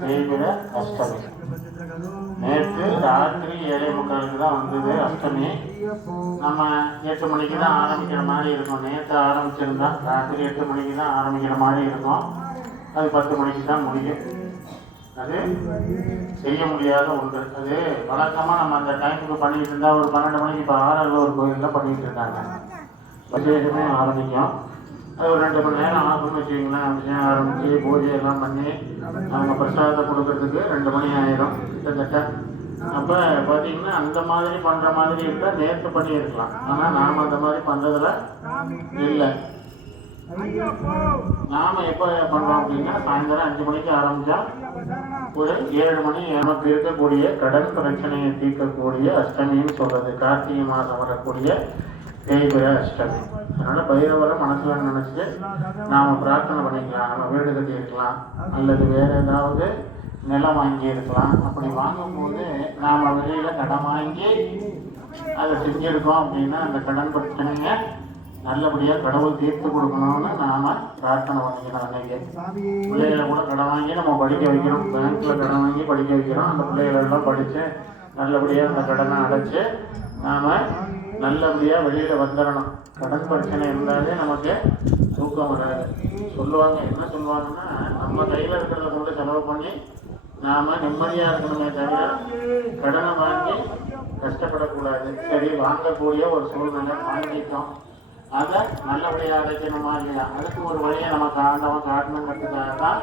தேய்பிர அஷ்டமி. நேற்று ராத்திரி 7:45 தான் வந்தது அஷ்டமி. நம்ம 8 மணிக்கு தான் ஆரம்பிக்கிற மாதிரி இருக்கும். நேற்று ஆரம்பிச்சிருந்தா ராத்திரி 8 மணிக்கு தான் ஆரம்பிக்கிற மாதிரி இருக்கும். அது 10 மணிக்கு தான் முடியும். அது செய்ய முடியாத ஒன்று. அது வழக்கமாக நம்ம அந்த டைமுக்கு பண்ணிட்டு இருந்தால் ஒரு 12 மணிக்கு இப்போ ஆறாவது ஒரு கோயிலில் பண்ணிகிட்டு இருக்காங்க. விசேஷமே ஆரம்பிக்கும். அது ஒரு 2 மணி நேரம் ஆகும்னு வச்சுக்கிங்களேன். அபிஷேகம் ஆரம்பித்து பூஜை எல்லாம் பண்ணி அவங்க பிரசாதத்தை கொடுக்கறதுக்கு 2 மணி ஆயிரும் கிட்டத்தட்ட. அப்போ பார்த்தீங்கன்னா அந்த மாதிரி பண்ணுற மாதிரி இருந்தால் நேற்று பண்ணியிருக்கலாம். ஆனால் நாம் அந்த மாதிரி பண்ணுறதுல இல்லை. நாம் எப்போ பண்ணுறோம் அப்படின்னா சாயந்தரம் 5 மணிக்கு ஆரம்பித்தா ஒரு 7 மணி நமக்கு இருக்கக்கூடிய கடன் பிரச்சனையை தீர்க்கக்கூடிய அஷ்டமின்னு சொல்கிறது. கார்த்திகை மாதம் வரக்கூடிய தேய்பிர அஷ்டமி. அதனால் பைரவரை மனசில் நினச்சிட்டு நாம் பிரார்த்தனை பண்ணிக்கலாம். நம்ம வீடு கட்டி இருக்கலாம், அல்லது வேறு ஏதாவது நிலம் வாங்கி இருக்கலாம். அப்படி வாங்கும்போது நாம் வெளியில் கடன் வாங்கி அதை செஞ்சுருக்கோம் அப்படின்னா அந்த கடன் பிரச்சனையை நல்லபடியாக கடவுள் தீர்த்து கொடுக்கணும்னு நாம் பிரார்த்தனை பண்ணிக்கணும். அன்றைக்கி பிள்ளைகளை கூட கடன் வாங்கி நம்ம படிக்க வைக்கிறோம். பேங்க்கில் கடன் வாங்கி படிக்க வைக்கிறோம். அந்த பிள்ளைகளெல்லாம் படித்து நல்லபடியாக அந்த கடனை அடைச்சி நாம் நல்லபடியாக வெளியில் வந்துடணும். கடன் பிரச்சனை இருந்தாலே நமக்கு தூக்கம் வராது. சொல்லுவாங்க, என்ன சொல்லுவாங்கன்னா, நம்ம கையில் இருக்கிறத கொண்டு செலவு பண்ணி நாம் நிம்மதியாக இருக்கணுமே தவிர கடனை வாங்கி கஷ்டப்படக்கூடாது. சரி, வாங்கக்கூடிய ஒரு சூழ்நிலை வாங்கிட்டோம், அதை நல்லபடியாக அடைக்கணுமா இல்லையா? அதுக்கு ஒரு வழியை நமக்கு ஆண்டவன் காட்டணுங்கிறதுக்காக தான்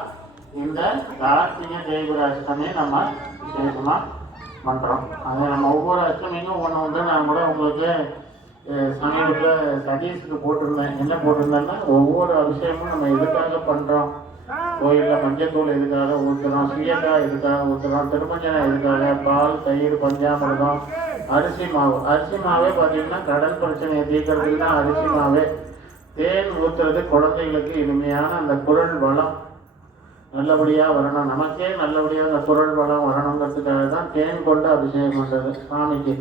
இந்த கார்த்திகை தேய்பிரை அஷ்டமி நம்ம விசேஷமா பண்றோம். அதை நம்ம ஒவ்வொரு அஷ்டமிக்கும் ஒன்று வந்து நான் கூட உங்களுக்கு சமீபத்தில் சதீஷுக்கு போட்டிருந்தேன். என்ன போட்டிருந்தேன்னா, ஒவ்வொரு அபிஷேகமும் நம்ம எதுக்காக பண்றோம், கோயிலில் மஞ்சத்தூள் எதுக்காக ஊற்றுறோம், சீயக்காய் எதுக்காக ஊற்றுறோம், திருமஞ்சனை எதுக்காக, பால், தயிர், பஞ்சாமிர்தம், அரிசி மாவு. அரிசி மாவே பார்த்தீங்கன்னா கடன் பிரச்சனையை தீர்க்கறதுக்கு தான் அரிசி மாவே. தேன் ஊற்றுறது குழந்தைகளுக்கு இனிமையான அந்த குரல் வளம் நல்லபடியாக வரணும், நமக்கே நல்லபடியாக அந்த குரல் வளம் வரணுங்கிறதுக்காக தான் தேன் கொண்டு அபிஷேகம் பண்ணுறது சாமிக்கு.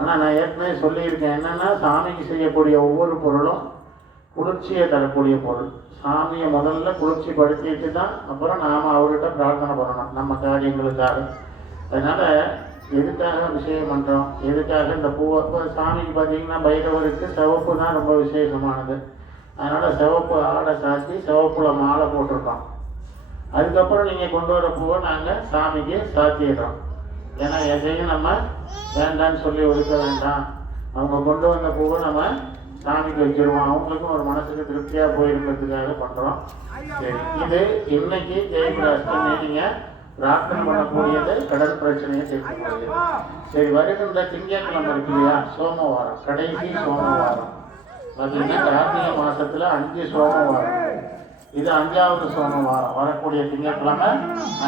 ஆனால் நான் ஏற்கனவே சொல்லியிருக்கேன், என்னென்னா சாமிக்கு செய்யக்கூடிய ஒவ்வொரு பொருளும் குளிர்ச்சியை தரக்கூடிய பொருள். சாமியை முதல்ல குளிர்ச்சி படுத்திட்டு தான் அப்புறம் நாம் அவர்கிட்ட பிரார்த்தனை பண்ணணும் நம்ம காரியங்களுக்காக. அதனால் எதுக்காக அபிஷேகம் பண்ணுறோம், எதுக்காக இந்த பூவை? இப்போ சாமிக்கு பார்த்தீங்கன்னா பைரவருக்கு சிவப்பு தான் ரொம்ப விசேஷமானது. அதனால் சிவப்பு ஆடை சாத்தி சிவப்புல மாலை போட்டிருக்கோம். அதுக்கப்புறம் நீங்கள் கொண்டு வர பூவை நாங்கள் சாமிக்கு சாத்திடுறோம். ஏன்னா எதையும் நம்ம வேண்டான்னு சொல்லி ஒதுக்க வேண்டாம். அவங்க கொண்டு வந்த பூவை நம்ம சாமிக்கு வச்சிருவோம், அவங்களுக்கும் ஒரு மனசுக்கு திருப்தியாக போயிருக்கிறதுக்காக பண்ணுறோம். சரி, இது இன்னைக்கு தேய்பிரை அஷ்டமி நீங்கள் பிரார்த்தனை பண்ணக்கூடியது கடன் பிரச்சனையை தீர்க்கக்கூடியது. சரி, வருகின்ற திங்கட்கிழமை இருக்கு இல்லையா, சோமவாரம், கடைசி சோமவாரம் பார்த்தீங்கன்னா கார்த்திகை மாதத்தில் 5 சோமவாரம். இது 5வது சோமவாரம், வரக்கூடிய திங்கட்கிழமை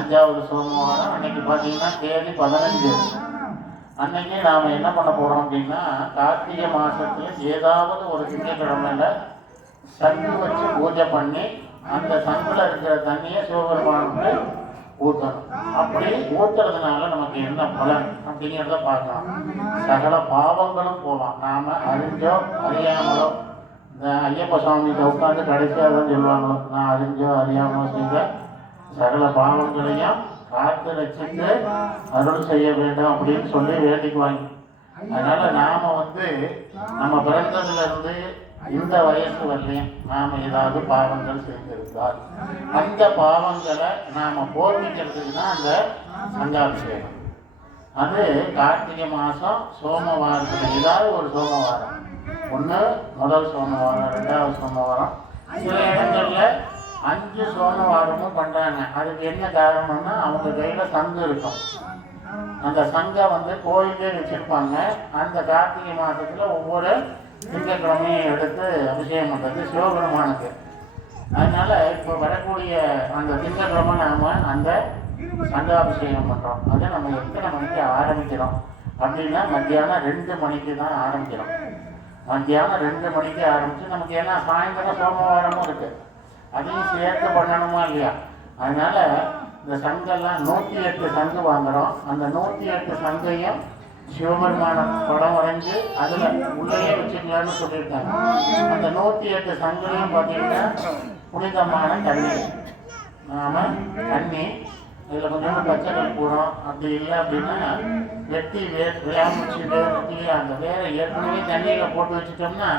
5வது சோமவாரம். அன்னைக்கு பார்த்தீங்கன்னா தேதி 15. அன்னைக்கு நாம் என்ன பண்ண போகிறோம் அப்படின்னா, கார்த்திகை மாதத்துல ஏதாவது ஒரு திங்கட்கிழமையில சங்கு வச்சு பூஜை பண்ணி அந்த சங்குல இருக்கிற தண்ணியை சிவபெருமானுக்கு ஊற்றணும். அப்படி ஊற்றுறதுனால நமக்கு என்ன பலன் அப்படிங்கிறத பார்க்கலாம். சகல பாவங்களும் போகலாம். நாம் அறிஞ்சோ அறியாமலோ, இந்த ஐயப்ப சுவாமிகிட்ட உட்காந்து கடைசியாக தான் சொல்லுவாங்க, நான் அறிஞ்சோ அறியாமலோ செய்த சகல பாவங்களையும் காத்து ரசித்து அருள் செய்ய வேண்டும் அப்படின்னு சொல்லி வேண்டிக்குவாங்க. அதனால நாம நம்ம பிறந்ததுல இருந்து இந்த வயசு வரலையும் நாம ஏதாவது பாவங்கள் செய்திருந்தால் அந்த பாவங்களை நாம போர்விக்கிறதுக்கு தான் அந்த சங்காபிஷேகம். அது கார்த்திகை மாதம் சோமவாரத்தில் ஏதாவது ஒரு சோமவாரம், ஒன்று முதல் சோமவாரம், 2வது சோமவாரம், சில இடங்கள்ல 5 சோமவாரமும் பண்றாங்க. அதுக்கு என்ன காரணம்னா, அவங்க கையில சங்கு இருக்கும். அந்த சங்கை கோயிலே வச்சிருப்பாங்க. அந்த கார்த்திகை மாதத்துல ஒவ்வொரு திங்கட்கிழமையும் எடுத்து அபிஷேகம் பண்றது சிவபெருமானுக்கு. அதனால இப்போ வரக்கூடிய அந்த திங்கட்கிழமை நாம அந்த சங்காபிஷேகம் பண்றோம். அதை நம்ம எத்தனை மணிக்கு ஆரம்பிக்கிறோம் அப்படின்னா, மத்தியானம் 2 மணிக்கு தான் ஆரம்பிக்கிறோம். மத்தியானம் 2 மணிக்கு ஆரம்பிச்சு நமக்கு ஏன்னா சாயந்தரம் சோமவாரமும் இருக்கு, அதையும் சேர்த்து பண்ணணுமா இல்லையா? அதனால இந்த சங்கெல்லாம் 108 சங்கு வாங்குறோம். அந்த 108 சங்கையும் சிவபெருமான படம் வரைஞ்சு அதில் உள்ளேயே வச்சுக்கலான்னு சொல்லியிருக்காங்க. அந்த 108 சங்கையும் பார்த்தீங்கன்னா புனிதமான தண்ணீர். நாம தண்ணி இதில் கொஞ்சம் பச்சை கற்பூரம், அப்படி இல்லை அப்படின்னா வெட்டி விளையாமுச்சி வேறு அந்த வேற ஏற்கனவே தண்ணியில் போட்டு வச்சுட்டோம்னா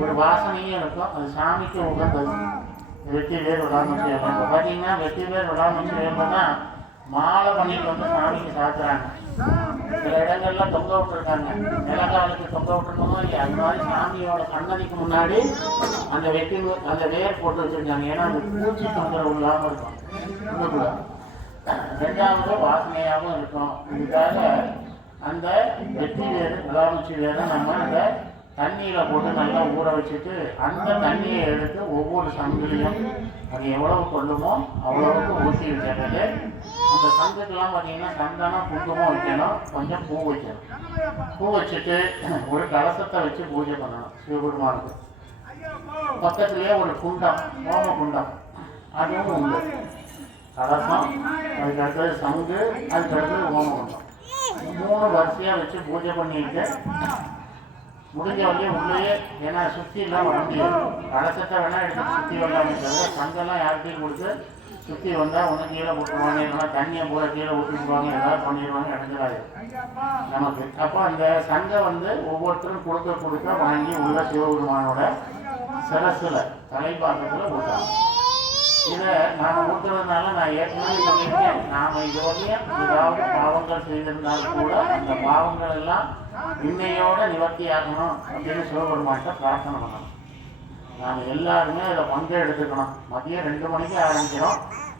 ஒரு வாசனையும் இருக்கும். அது சாமிக்கு உகந்தது. வெட்டி வேர் விடாமுச்சி வேணும். இப்போ பார்த்தீங்கன்னா வெட்டி வேர் விடாமுச்சி வேணும்னா மாலை பண்ணிட்டு சாமிக்கு சாத்துறாங்க. சில இடங்கள்ல தொங்க விட்டுருக்காங்க, நிலக்காலுக்கு தொங்க விட்டுருக்கோமோ இல்லையா, அது மாதிரி சாமியோட சன்னதிக்கு முன்னாடி அந்த வேர் போட்டு வச்சிருக்காங்க. ஏன்னா அந்த பூச்சி தொந்தரவு இல்லாமல் இருக்கும். உள்ளுக்குள்ள 2வது வாசனையாகவும் இருக்கும். இதுக்காக அந்த வெட்டி வேர் விடாமுச்சி வேரை நம்ம அந்த தண்ணியில் போட்டு நல்லா ஊற வச்சுட்டு அந்த தண்ணியை எடுத்து ஒவ்வொரு சங்குலையும் அது எவ்வளவு கொள்ளுமோ அவ்வளவுக்கு ஊற்றி வச்சிடுறது. அந்த சங்குக்கெல்லாம் பார்த்தீங்கன்னா சந்தனம், குங்குமம் வைக்கணும், கொஞ்சம் பூ வைக்கணும். பூ வச்சுட்டு ஒரு கலசத்தை வச்சு பூஜை பண்ணணும் சிவபெருமானுக்கு. பக்கத்துலேயே ஒரு குண்டம், ஹோம குண்டம், அதுவும் உண்டு. கலசம், அதுக்கடுத்தது சங்கு, அதுக்கடுத்தது ஹோம குண்டம், 3 வரிசையாக வச்சு பூஜை பண்ணிட்டு முடிஞ்ச வரையும் உள்ளேயே, ஏன்னா சுற்றி எல்லாம் வர முடியாது. கலசத்தை வேணால் எடுத்து சுற்றி வரலாமே தவிர சங்கெல்லாம் யார்கிட்டையும் கொடுத்து சுற்றி வந்தால் ஒன்று கீழே போட்டுருவாங்க, இல்லைன்னா தண்ணியை பூரா கீழே ஊற்றிடுவாங்க, ஏதாவது பண்ணிடுவாங்க, இறங்குறாரு நமக்கு. அப்போ அந்த சங்கை ஒவ்வொருத்தரும் கொடுக்க வாங்கி உள்ள சிவபெருமானோட சிரசில் தலைப்பாக்கத்தில் ஊற்றுறாங்க. இதை நாம் ஊற்றுறதுனால நான் ஏற்கனவே சொல்லியிருக்கேன், நாம் இதுவரையும் ஏதாவது பாவங்கள் செய்திருந்தால் கூட அந்த பாவங்கள் எல்லாம் இன்னையோட நிவர்த்தி ஆகணும் அப்படின்னு சிவபெருமான்கிட்ட பிரார்த்தனை பண்ணணும். நாங்கள் எல்லாருமே இதை பங்கு எடுத்துக்கணும். மதியம் 2 மணிக்கு ஆரம்பிக்கிறோம்.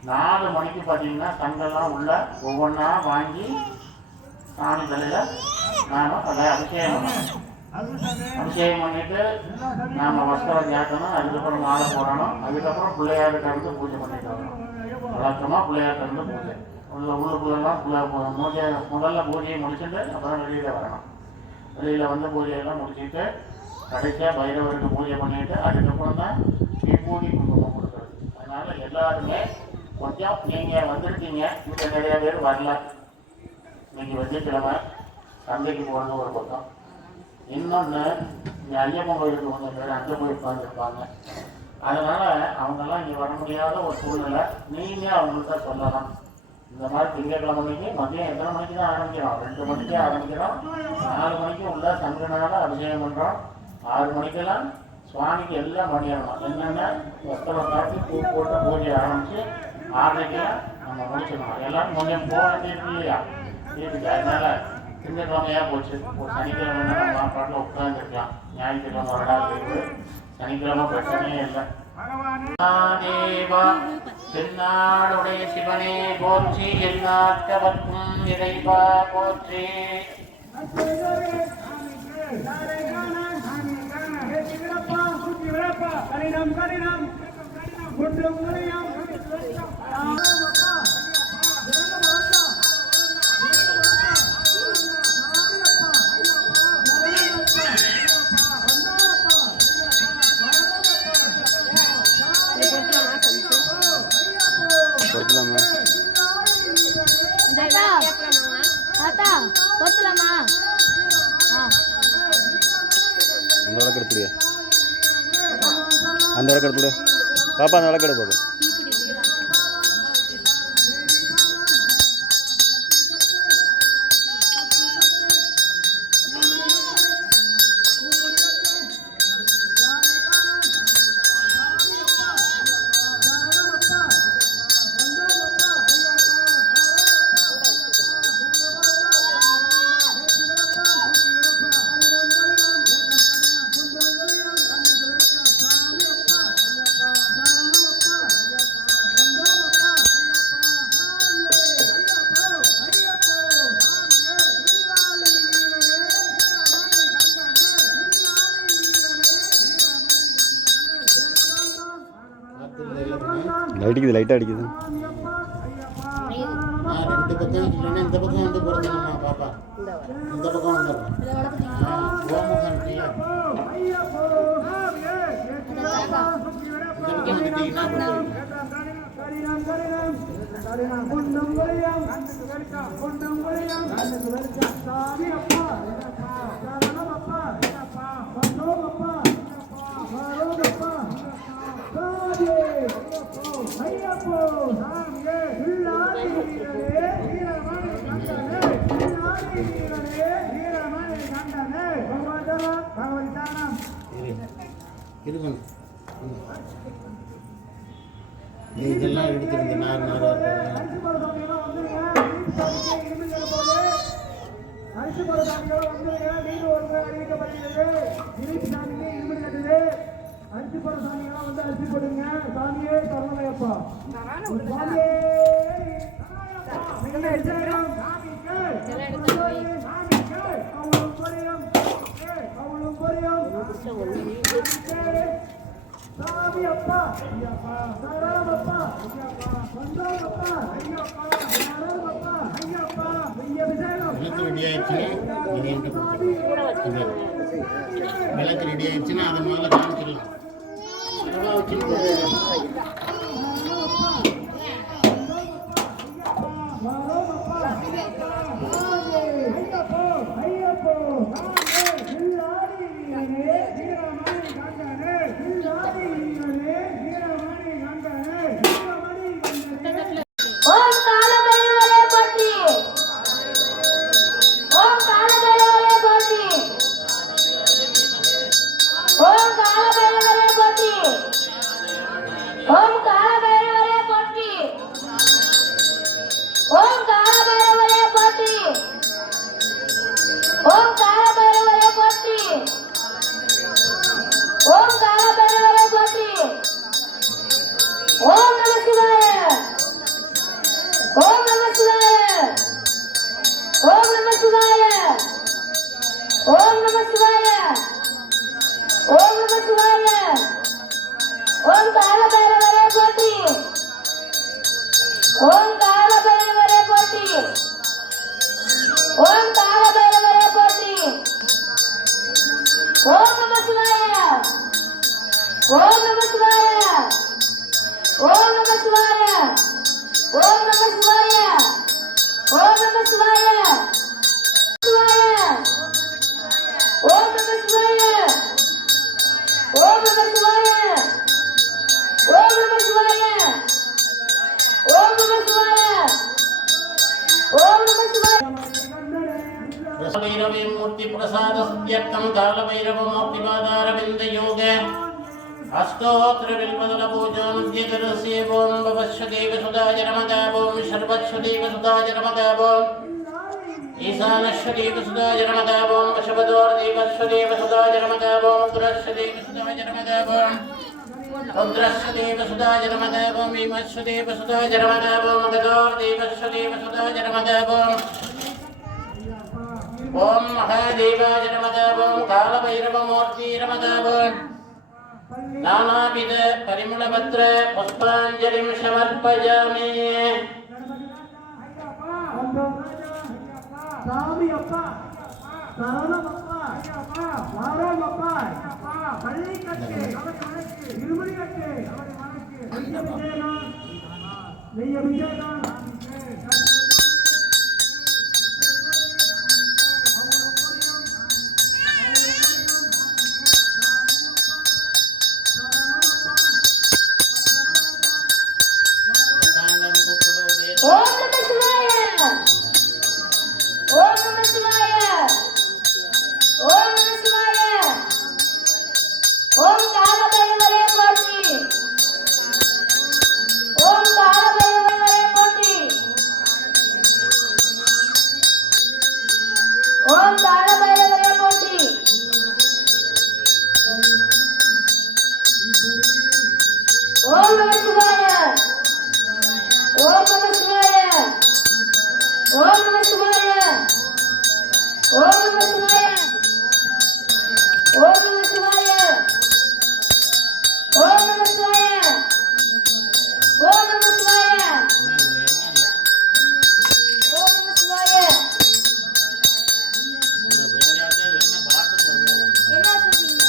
4 மணிக்கு பார்த்தீங்கன்னா சங்கெல்லாம் உள்ள ஒவ்வொன்றா வாங்கி சாமி தலையில் நாம் அதை அபிஷேகம் பண்ணணும். அபிஷேகம் பண்ணிட்டு நாம் வஸ்திரம் ஜாக்கணும், அதுக்கப்புறம் மாலை போடணும், அதுக்கப்புறம் பிள்ளையாருக்கு இருந்து பூஜை பண்ணிட்டு வரணும். வழக்கமாக பிள்ளையாருக்கு இருந்து பூஜை உள்ளுக்குள்ளெல்லாம் பூஜை முதல்ல பூஜையை முடிச்சுட்டு அப்புறம் வெளியில் வரணும். வெளியில் வந்து பூஜையெல்லாம் முடிச்சுட்டு கடைசியாக பைரவருக்கு பூஜை பண்ணிட்டு அதுக்கப்புறம் தான் விபூதி குங்குமம் கொடுக்குறது. அதனால் எல்லாருமே கொஞ்சம் நீங்கள் வந்திருக்கீங்க, இங்கே நிறைய பேர் வரல. இன்னைக்கு வெள்ளிக்கிழமை சந்தைக்கு போகிறது ஒரு பக்கம், இன்னொன்று இங்கே ஐயப்பன் கோயிலுக்கு கொஞ்சம் பேர் அங்கே போய் உட்காந்துருப்பாங்க. அதனால் அவங்கெல்லாம் இங்கே வர முடியாத ஒரு சூழ்நிலை. நீங்கள் அவங்கள்ட்ட சொல்லலாம், இந்த மாதிரி திங்கட்கிழமைக்கு மதியம் எத்தனை மணிக்கு தான் ஆரம்பிக்கிறோம்? 2 மணிக்கு ஆரம்பிக்கிறோம். 4 மணிக்கு உள்ள சங்கனால அபிஷேகம் பண்ணுறோம். 6 மணிக்கெல்லாம் சுவாமிக்கு எல்லாம் பண்ணிடணும். என்னென்ன வஸ்திரம் காட்டி பூ போட்டு பூஜை ஆரம்பித்து 6:30 நம்ம முடிச்சிடணும். எல்லாம் கொஞ்சம் போக வேண்டியது இல்லையா இருக்குது. அதனால் திங்கட்கிழமையாக போச்சு. ஒரு சனிக்கிழமை நம்ம பாட்டில் உட்காந்துருக்கலாம். ஞாயிற்றுக்கிழமை ஒரு நாள் இருக்குது, சனிக்கிழமை பிரச்சனையே இல்லை. தேவா தென்னாடுடைய சிவனே போற்றி, எல்லாத்தவர்க்கும் இறைவா போற்றி. அந்த விளக்கு எடுத்துடு, அந்த விளக்கு எடுத்துடு பாப்பா, அந்த விளக்கு எடு பாப்பா. அடிக்குது, லைட்டாக அடிக்குது. 2 பக்கம் இல்லைன்னா இந்த பக்கம் வந்து பிறந்தோம்னா பாப்பா இந்த பக்கம் வந்துடுறோம். கோமுகம் இருக்குல்ல, இந்த பக்கம் வந்துட்டீங்கன்னா இதெல்லாம் எடுத்துருந்து நார் நாராக அரிசி பல சாமிகளை வந்து நீர் ஒரு அறிவிக்கப்பட்டது. இனிப்பு சாமிக்கு இரும்பு கட்டுது. அரிசி பல சாமிகளாம் வந்து அரிசி போடுங்க. சாமியே தரணையப்பா, சாமியே சாமியப்பா, ஐயப்பா சரணமப்பா, ஐயப்பா சந்தோமப்பா, ஐயப்பா சரணமப்பா, ஐயப்பா விளக்கு ரெடி ஆயிடுச்சுன்னா விளக்கு ரெடி ஆயிடுச்சுன்னா அதை முதல்ல காமிச்சிடலாம். ஓம் நம சிவாய ஓம் நம சிவாய ஓம் கால பைரவரே போற்றி ஓம் கால பைரவரே போற்றி ஓம் கால பைரவரே போற்றி ஓம் நம சிவாய ஓம் நம சிவாய ஓம் நம சிவாய ஓம் நம சிவாய ஓம் நம சிவாய ஓம் நம சிவாய ஓம் நம சிவாய ஓம் நம சிவாய ஓம் நம சிவாய ஓம் நம சிவாய ரசபைரவே மூர்த்தி பிரசாத சத்யர்த்தம் காலபைரவ மூர்த்திபாதாரவிந்த யோக அஷ்டோத்திர வில்பதல பூஜா மத்தியகரசேவோம் பவஸ்வதேவ சுதாய நமகாவோம் சர்வஸ்வதேவ சுதாய நமகாவோம் ईशानश्वदेव सुधाय नमः वशवदोर्देवश्वदेव सुधाय नमः उग्रश्वदेव सुधाय नमः रुद्रश्वदेव सुधाय नमः मीमश्वदेव सुधाय नमः मगधोर्देवश्वदेव सुधाय नमः ओम महादेवाय नमः ओम कालभैरवमूर्ति नमः नानाविध परिमलपत्र पुष्पाञ्जलिं समर्पयामि சாமி அப்பா சரணம் அப்பா அப்பா வாரம் அப்பா அப்பா பள்ளி கட்டு அவனுக்கு இருமணி கட்டு அவனுக்கு நெய்ய விஜயகாந்த் ஓம் நம சிவாய ஓம் நம சிவாய ஓம் நம சிவாய ஓம் கால பைரவரே போற்றி ஓம் கால பைரவரே போற்றி ஓம் கால பைரவரே போற்றி ஓம் நம சிவாய ஓம் நம சிவாய ஓம் நம சிவாய ஓம் நம சிவாய ஓம் நம சிவாய ஓம் நம சிவாய ஓம் நம சிவாய ஓம் நம சிவாய என்ன சொல்றீங்க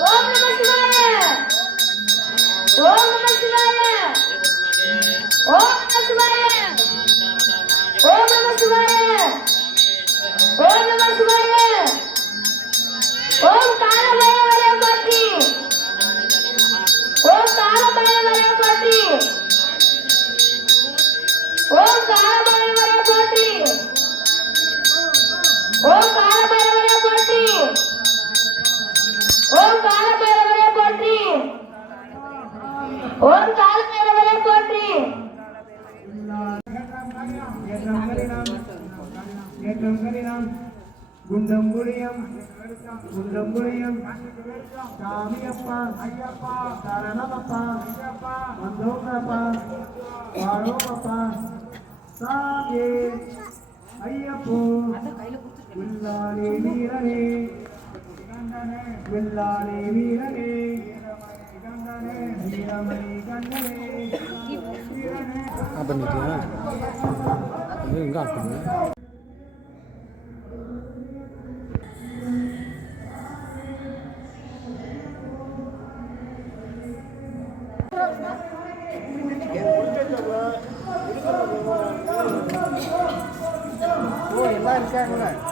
ஓம் நம சிவாய ஓம் நம சிவாய ஓம் நம சிவாய ஓம் நம சிவாய ஓம் நம சிவாய ஓம் கால பைரவரே போற்றி ஓம் கால பைரவரே போற்றி ஓம் கால பைரவரே போற்றி ஓம் கால பைரவரே போற்றி ஓம் கால பைரவரே போற்றி ஓம் கால பைரவரே போற்றி குண்டம்புளியம் சாமியப்பா ஐயப்பா சரணமப்பா ஐயப்பா வந்தோங்கப்பா வாரோமப்பா சாமியே ஐயப்போ வில்லாளி வீரனே வில்லாளி வீரனே வீரமணி கண்டனே பண்ணிக்கலாம் எங்கே ஆட் பண்ணுங்க எல்லாம் இருக்காங்க